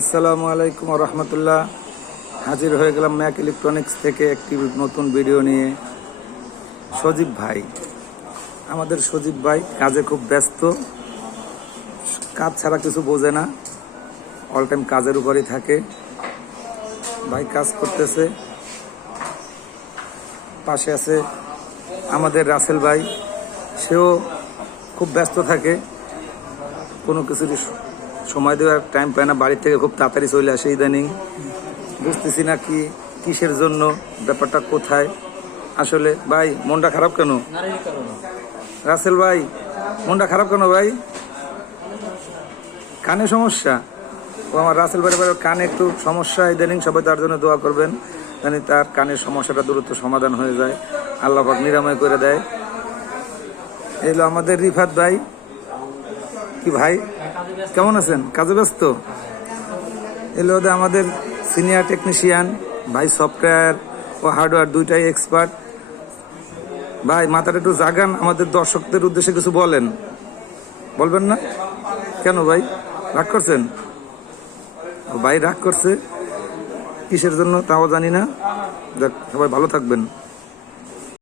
আসসালামু আলাইকুম রহমতুল্লাহ। হাজির হয়ে গেলাম ম্যাক ইলেকট্রনিক্স থেকে একটি নতুন ভিডিও নিয়ে। সজীব ভাই, আমাদের সজীব ভাই কাজে খুব ব্যস্ত, কাজ ছাড়া কিছু বোঝে না, অল টাইম কাজের উপরই থাকে। ভাই কাজ করতেছে, পাশে আছে আমাদের রাসেল ভাই, সেও খুব ব্যস্ত থাকে, কোনো কিছুর সময় দেওয়ার টাইম পায় না, বাড়ির থেকে খুব তাড়াতাড়ি চলে আসে ইদানিং। বুঝতেছি না কি কিসের জন্য, ব্যাপারটা কোথায় আসলে। ভাই মনটা খারাপ কেন? রাসেল ভাই মনটা খারাপ কেন ভাই? কানে সমস্যা? ও আমার রাসেল ভাই কানে একটু সমস্যা ইদানিং, সবাই তার জন্য দোয়া করবেন, জানি তার কানের সমস্যাটা দ্রুত সমাধান হয়ে যায়, আল্লাহ পাক নিরাময় করে দেয়। এলো আমাদের রিফাত ভাই। কি ভাই কেমন আছেন? কাজে ব্যস্ত? এলো আমাদের সিনিয়র টেকনিশিয়ান ভাই, সফটওয়্যার ও হার্ডওয়্যার দুইটাই এক্সপার্ট। ভাই মাথাটা একটু জাগান, আমাদের দর্শকদের উদ্দেশ্যে কিছু বলেন। বলবেন না কেন ভাই? রাগ করছেন? ভাই রাগ করছে কিসের জন্য তাও জানি না। যাক, সবাই ভালো থাকবেন।